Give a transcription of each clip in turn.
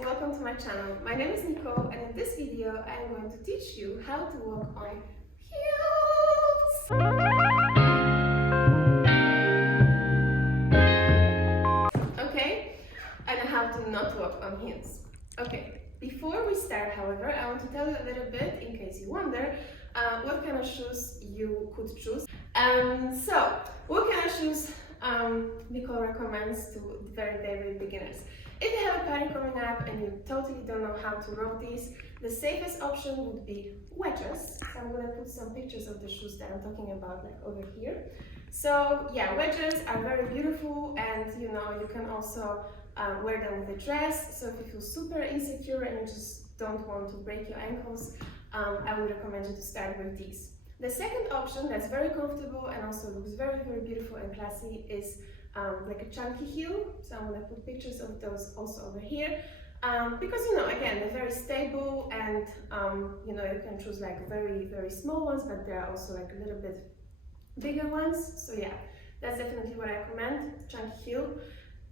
welcome to my channel. My name is Nicole and in this video I am going to teach you how to walk on heels. Okay, and how to not walk on heels. Okay, before we start, however, I want to tell you a little bit, in case you wonder, what kind of shoes you could choose. So, what kind of shoes Nicole recommends to very beginners. If you have a party coming up and you totally don't know how to row these, the safest option would be wedges. So I'm going to put some pictures of the shoes that I'm talking about, like over here. So yeah, wedges are very beautiful, and you know, you can also wear them with a dress. So if you feel super insecure and you just don't want to break your ankles, I would recommend you to start with these. The second option that's very comfortable and also looks very beautiful and classy is like a chunky heel. So I'm going to put pictures of those also over here, because you know, again, they're very stable, and you know, you can choose like very small ones, but there are also like a little bit bigger ones. So yeah, that's definitely what I recommend, chunky heel.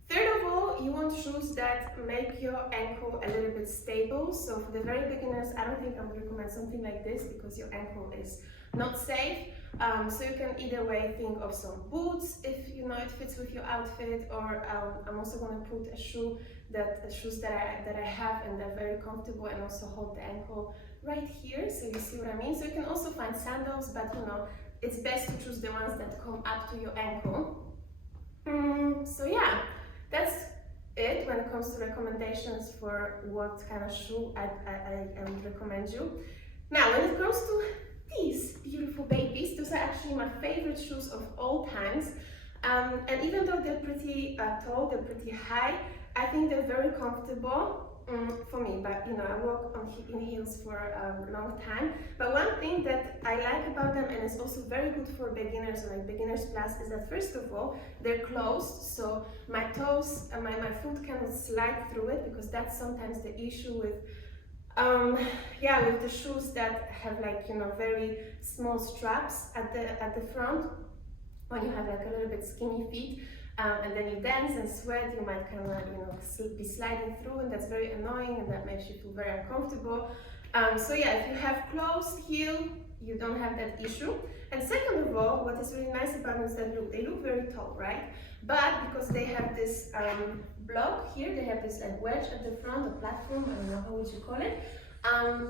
Third of all, you want shoes that make your ankle a little bit stable. So for the very beginners, I don't think I would recommend something like this because your ankle is not safe. So you can either way think of some boots if you know it fits with your outfit, or I'm also going to put shoes that I have, and they're very comfortable and also hold the ankle right here. So you see what I mean. So you can also find sandals, but you know, it's best to choose the ones that come up to your ankle. So yeah, that's it when it comes to recommendations for what kind of shoe I would recommend you. Now, when it comes to these beautiful babies, those are actually my favorite shoes of all times. And even though they're pretty tall, they're pretty high, I think they're very comfortable for me. But you know, I walk in heels for a long time. But one thing that I like about them, and it's also very good for beginners, or like beginners plus, is that first of all, they're closed, so my toes and my foot cannot slide through it, because that's sometimes the issue with with the shoes that have, like, you know, very small straps at the front. When you have like a little bit skinny feet, and then you dance and sweat, you might kind of, you know, be sliding through, and that's very annoying, and that makes you feel very uncomfortable. So yeah, if you have closed heel, you don't have that issue. And second of all, what is really nice about them is that they look very tall, right? But because they have this block here, they have this like wedge at the front, a platform, I don't know how would you call it,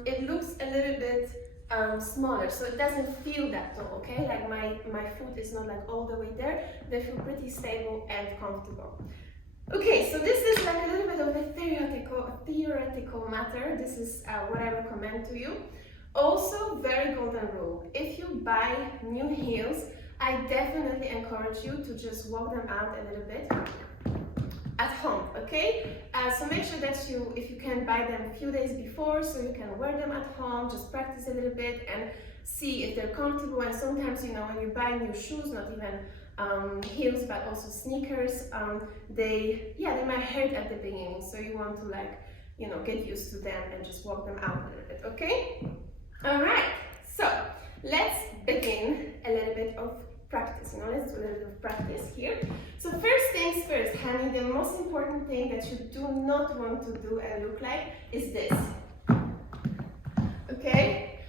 it looks a little bit smaller, so it doesn't feel that tall, okay? Like my foot is not like all the way there. They feel pretty stable and comfortable. Okay, so this is like a little bit of a theoretical matter. This is what I recommend to you. Also, very golden rule: if you buy new heels, I definitely encourage you to just walk them out a little bit at home, okay? So make sure that if you can, buy them a few days before, so you can wear them at home, just practice a little bit and see if they're comfortable. And sometimes, you know, when you buy new shoes, not even heels, but also sneakers, they might hurt at the beginning, so you want to, like, you know, get used to them and just walk them out a little bit, okay? All right, so let's begin a little bit of practice. You know, let's do a little bit of practice here. So first things first, honey, the most important thing that you do not want to do and look like is this. Okay?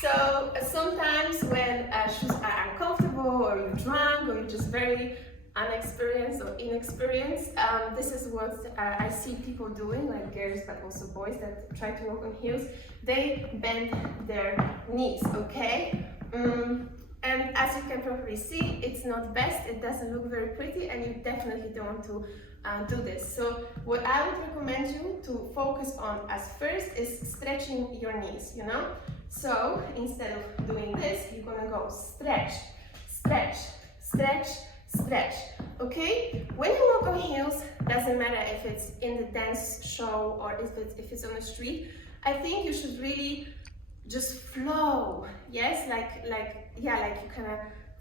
So sometimes when shoes are uncomfortable, or you're drunk, or you're just very unexperienced or inexperienced, this is what I see people doing, like girls but also boys that try to walk on heels. They bend their knees, okay? And as you can probably see, it's not best, it doesn't look very pretty, and you definitely don't want to do this. So what I would recommend you to focus on as first is stretching your knees, you know? So instead of doing this, you're gonna go stretch, stretch, stretch, stretch, okay? When you walk on heels, doesn't matter if it's in the dance show or if it's on the street, I think you should really just flow, yes, like you kind of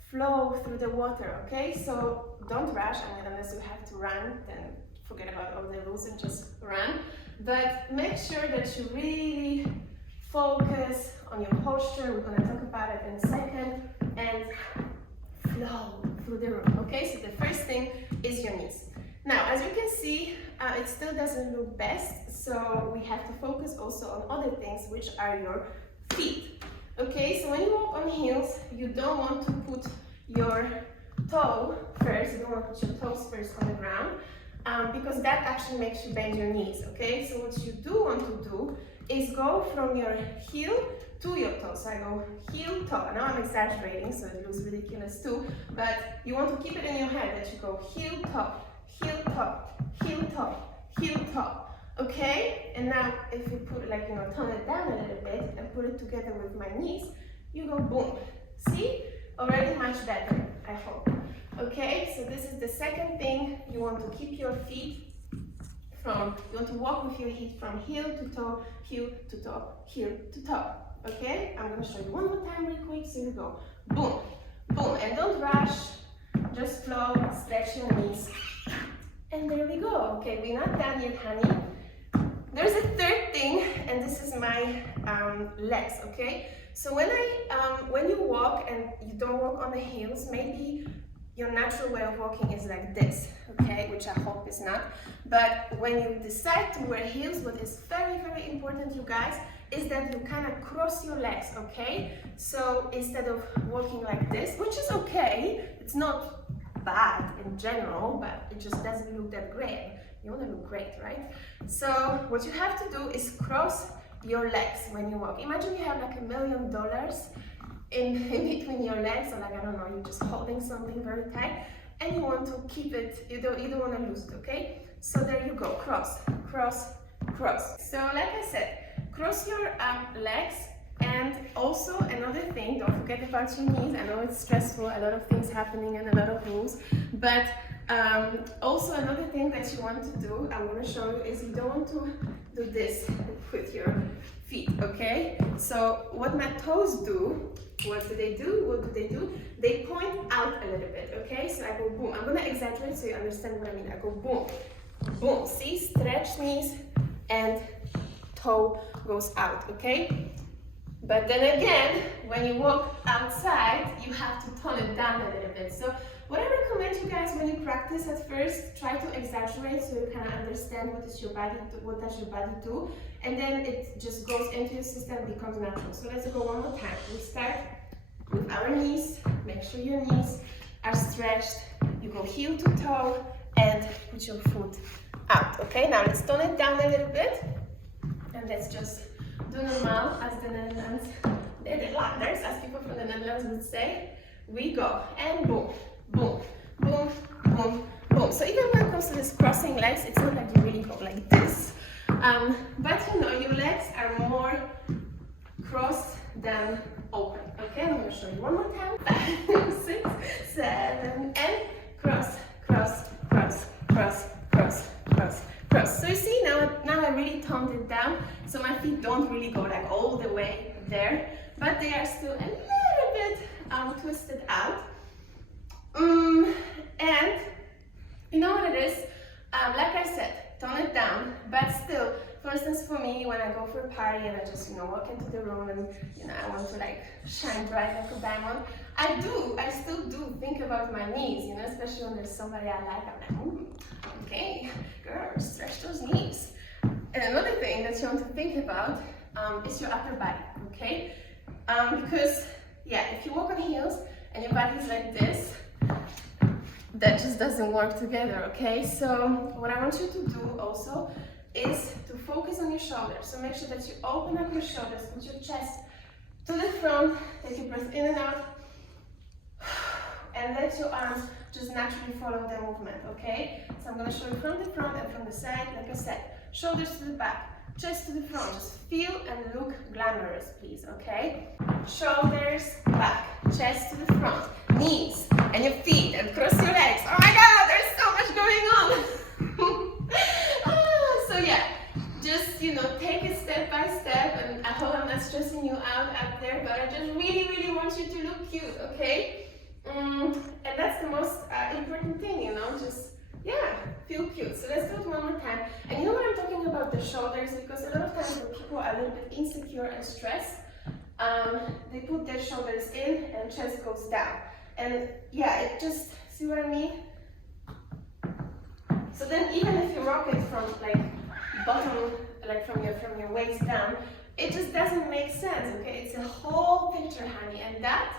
flow through the water, okay? So don't rush, I mean, unless you have to run, then forget about all the rules and just run. But make sure that you really focus on your posture. We're going to talk about it in a second, and flow through the room, okay? So the first thing is your knees. Now, as you can see, it still doesn't look best, so we have to focus also on other things, which are your feet. Okay, so when you walk on heels, you don't want to put your toe first, you don't want to put your toes first on the ground, because that actually makes you bend your knees, okay? So what you do want to do is go from your heel to your toe. So I go heel, toe. Now I'm exaggerating, so it looks ridiculous too, but you want to keep it in your head that you go heel, toe, heel, toe, heel, toe, heel, toe. Okay, and now if you put like, you know, tone it down a little bit and put it together with my knees, you go boom. See? Already much better, I hope. Okay, so this is the second thing. You want to keep your feet from, you want to walk with your feet from heel to toe, heel to toe, heel to toe. Okay, I'm going to show you one more time real quick. So you go boom, boom, and don't rush, just flow, stretch your knees. And there we go. Okay, we're not done yet, honey. There's a third thing, and this is my legs, okay? So when you walk and you don't walk on the heels, maybe your natural way of walking is like this, okay? Which I hope is not. But when you decide to wear heels, what is very, very important, you guys, is that you kind of cross your legs, okay? So instead of walking like this, which is okay, it's not bad in general, but it just doesn't look that great. You want to look great, right? So what you have to do is cross your legs when you walk. Imagine you have like $1 million in between your legs, or like, I don't know, you're just holding something very tight, and you want to keep it, you don't want to lose it, okay? So there you go, cross, cross, cross. So like I said, cross your legs. And also another thing, don't forget about your knees. I know it's stressful, a lot of things happening and a lot of rules, but also another thing that you want to do, I'm going to show you, is you don't want to do this with your feet, okay? So what my toes do, what do they do? They point out a little bit, okay? So I go boom. I'm going to exaggerate so you understand what I mean. I go boom, boom. See, stretch knees and toe goes out, okay? But then again, when you walk outside, you have to tone it down a little bit. So what I recommend you guys when you practice at first, try to exaggerate so you kind of understand what does your body do, and then it just goes into your system and becomes natural. So let's go one more time. We start with our knees. Make sure your knees are stretched. You go heel to toe and put your foot out. Okay, now let's tone it down a little bit, and let's just do normal, as the Netherlands, the Netherlanders, as people from the Netherlands would say. We go and boom, boom, boom, boom, boom. So even when it comes to this crossing legs, it's not like you really go like this. But you know, your legs are more crossed than open. Okay, I'm going to show you one more time. 5, 6, 7, and cross, cross, cross, cross, cross, cross, cross. So you see, now I really toned it down, so my feet don't really go like all the way there, but they are still a little bit twisted out. And you know what it is? Like I said, tone it down, but still, for instance, for me, when I go for a party and I just, you know, walk into the room and, you know, I want to like shine bright like a diamond, I still do think about my knees, you know, especially when there's somebody I like. I'm like, okay, girl, stretch those knees. And another thing that you want to think about is your upper body, okay? Because, yeah, if you walk on heels and your body's like this, that just doesn't work together, okay? So what I want you to do also is to focus on your shoulders. So make sure that you open up your shoulders, put your chest to the front, take your breath in and out, and let your arms just naturally follow the movement, okay? So I'm gonna show you from the front and from the side, like I said, shoulders to the back, chest to the front, just feel and look glamorous, please, okay? Shoulders back, chest to the front, knees and your feet, and cross your legs. Oh my God, there's so much going on. So yeah, just, you know, take it step by step, and I hope I'm not stressing you out there, but I just really, really want you to look cute, okay? And that's the most important thing, you know, just, yeah, feel cute. So let's do it one more time. And you know what I'm talking about, the shoulders, because a lot of times when people are a little bit insecure and stressed, they put their shoulders in and chest goes down. And yeah, it just, see what I mean? So then even if you rock it from like bottom, like from your waist down, it just doesn't make sense, okay? It's a whole picture, honey, and that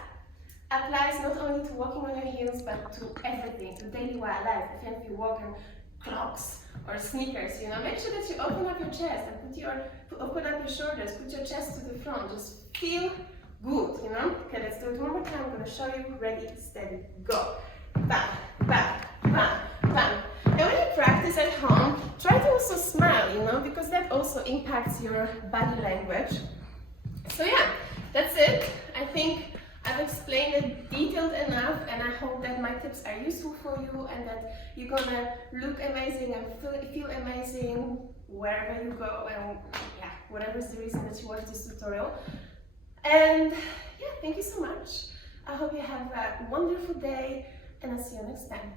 applies not only to walking on your heels, but to everything, to daily life. If you walk in clogs or sneakers, you know, make sure that you open up your chest and open up your shoulders, put your chest to the front, just feel good, you know? Okay, let's do it one more time. I'm gonna show you. Ready, steady, go. Bam, bam, bam, bam. And when you practice at home, try to also smile, you know, because that also impacts your body language. So yeah, that's it. I think I've explained it detailed enough, and I hope that my tips are useful for you and that you're gonna look amazing and feel amazing wherever you go, and yeah, whatever is the reason that you watch this tutorial. And yeah, thank you so much. I hope you have a wonderful day, and I'll see you next time.